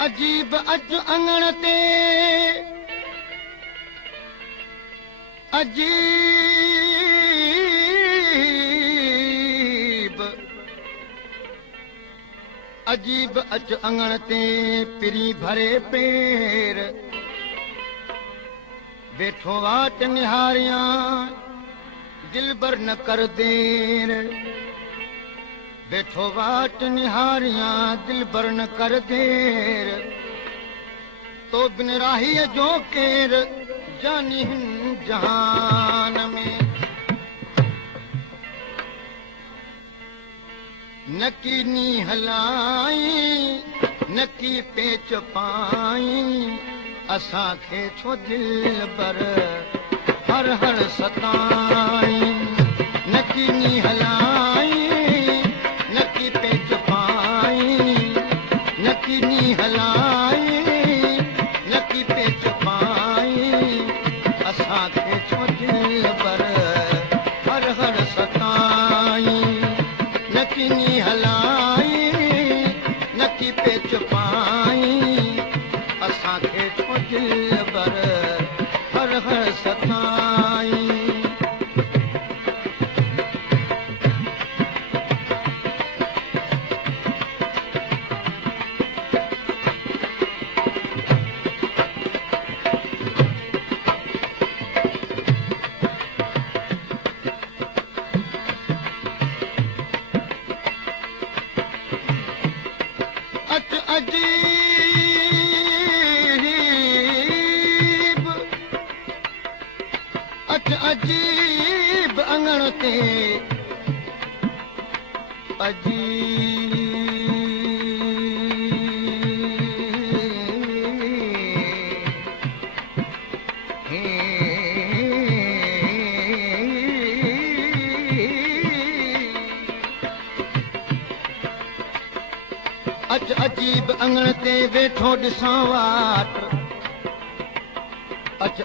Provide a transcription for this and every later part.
अजीब अज अंगण ते अजीब अजीब अच अंगण ते पिरी भरे पेर वेठो वाट निहारियां दिलबर न कर देर वेठो वाट निहारियां दिलबर न कर देर तो बिन राही जो केर जानी जहान में नकी नी हलाई नकी पेच पाई असां खे छो दिल पर हर हर सताई नकी नी हलाई नकी पेच पाई नकी नी हलाई नकी पेच पाई असां खे छो दिल पर हर हर सताई नकी नी हलाई नकी पेच पाई असां खे छो दिल पर हर हर सताई अजीब अंगण ते अजीब अंगण ते वेठो ॾिसां वाट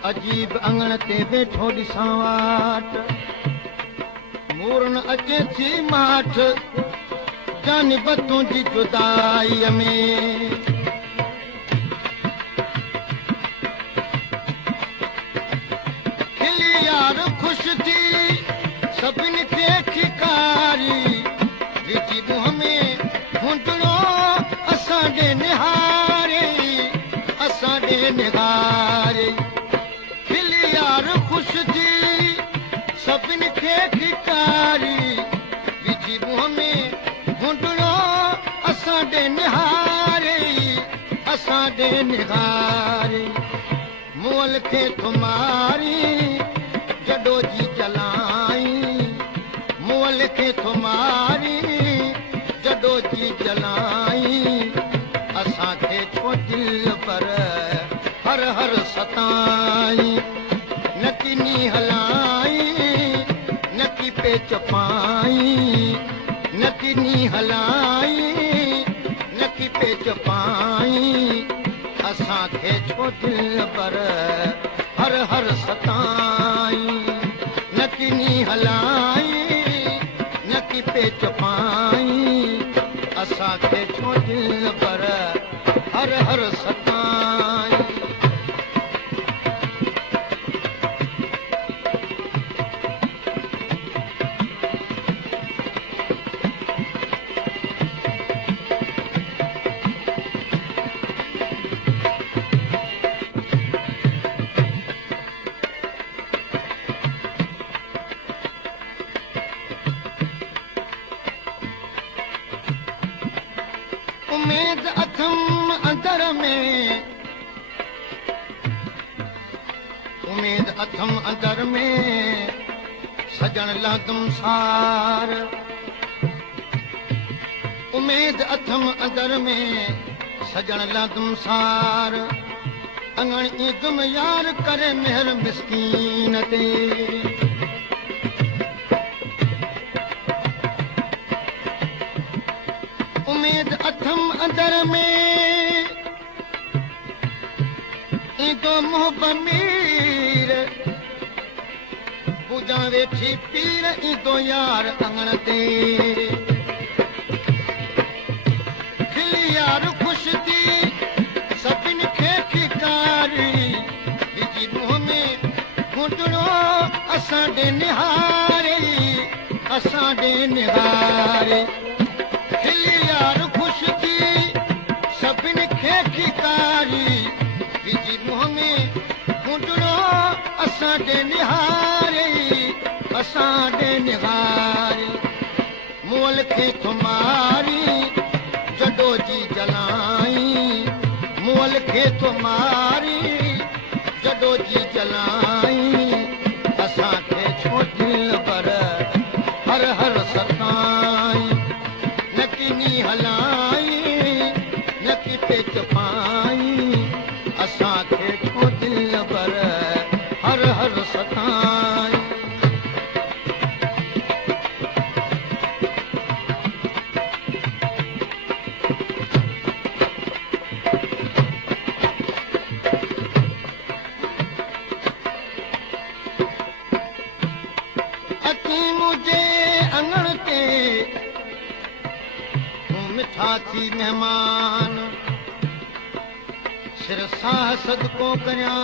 अजीब अंगण ते वेठो ॾिसां वाट मूरन अचे थी माठ जानिबतूं जी जुदाईअ में खिली यार ख़ुशि थी सभिनी खे खिकारी विझी मुंहं में घुंटड़ो असां ॾे निहारे असां ॾे निहारे यार ख़ुशि थी सभिनी खे खिकारी विझी मुंहं में घुंटड़ो असां ॾे निहारे असां ॾे निहारे मुअल खे थुमारी जॾो जी जलाई मुअल खे थुमारी जॾो जी जलाई असां खे छो दिल पर हर हर सताई नकी नी हलाई नकी पेच पाई नकी नी हलाई नकी पेच पाई असां खे छो दिल पर हर हर सताई नकी नी हलाई नकी पेच पाई असां खे छो दिल पर हर हर सताई उमेद अथम अंदर में उमेद अथम अंदर में सजण लादम सार उमेद अथम अंदर में सजण लादम सार अंगण ईदुम यार करे मेहर मिस्कीन ते उमेद अथम अंदर में ईंदो मुहब मीर पूजा वेठी पीर ईंदो यार अंगण ते खिली यार ख़ुश थी सभिनी खे खिकारी विझी मुंहं में घुंटड़ो असां ॾे निहारे असां ॾे निहारे खिली यार ख़ुश थी सभिनी खे खिकारी विझी मुंहं में घुंटड़ो असां ॾे निहारे असां ॾे निहारे मुअल खे थुमारी जॾो जी जलाई मुअल खे थुमारी जॾो जी जलाई असांखे छो दिल पर हर हर सताई न किनी हलाई न की पेच पाई असांखे छो दिल पर हर हर सताई थी मेहमान सिर सां सदको करियां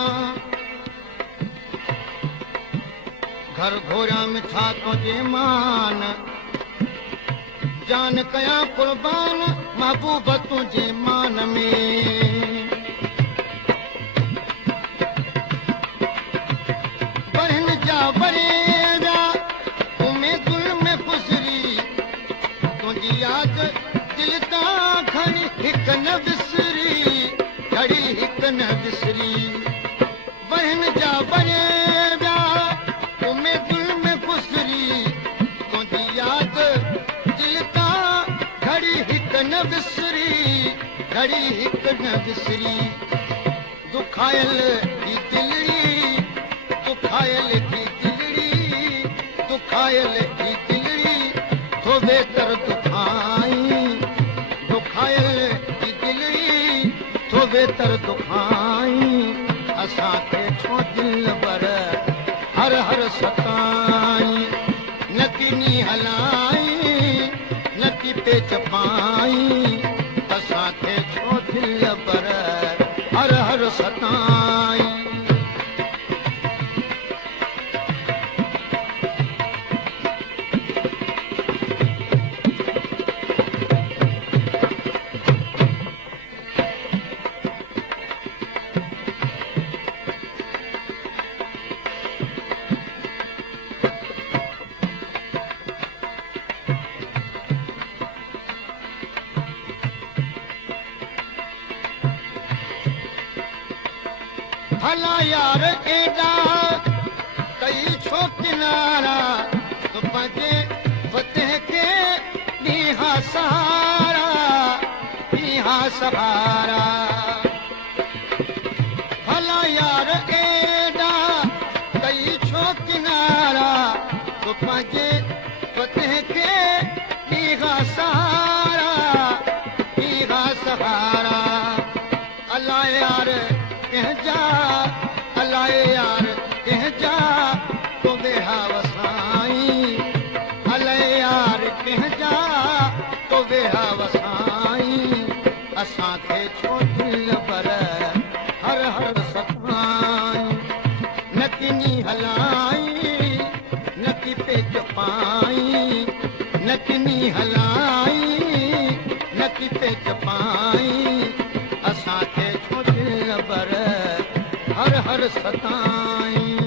घर घोरियां मिठा तुंहिंजे मान जान कयां कुर्बान महबूब तुंहिंजे मान में बरहन जा बरेजा उमेदुल में गुज़री तुंहिंजी यादि दिल तां खणी हिकु न विसरी घड़ी हिकु न विसरी बहन जा बरेजा उमेदुल में गुज़री तुंहिंजी यादि दिल तां घड़ी हिकु न विसरी घड़ी हिकु न विसरी दुखायल ही दिलड़ी दुखायल ही दिलड़ी दुखायल ही दिलड़ी थोवे कर दुखाई दुखायल ही दिलड़ी थोवे तर दुखाई असांखे छो दिल पर हर हर सताई न किनी हलाई न की पेच पाई असांखे छो दिल पर हर हर सताई भला यार एॾा कई छो किनारा तो पंहिंजे फतेह खे ॾींहा सहारा ॾींहा सहारा भला यार एॾा कई छो किनारा तो पंहिंजे फतेह खे ॾींहा सहारा ॾींहा सहारा अलाह यार कहजा अलाए यार कहजा तो वेहा वसाई अलाए यार कहजा तो वेहा वसाई असांखे छो दिल पर हर हर सताई न किनी हलाई न की पेच पाई न किनी हलाई न की पेच पाई असांखे छो दिल पर हर हर सताई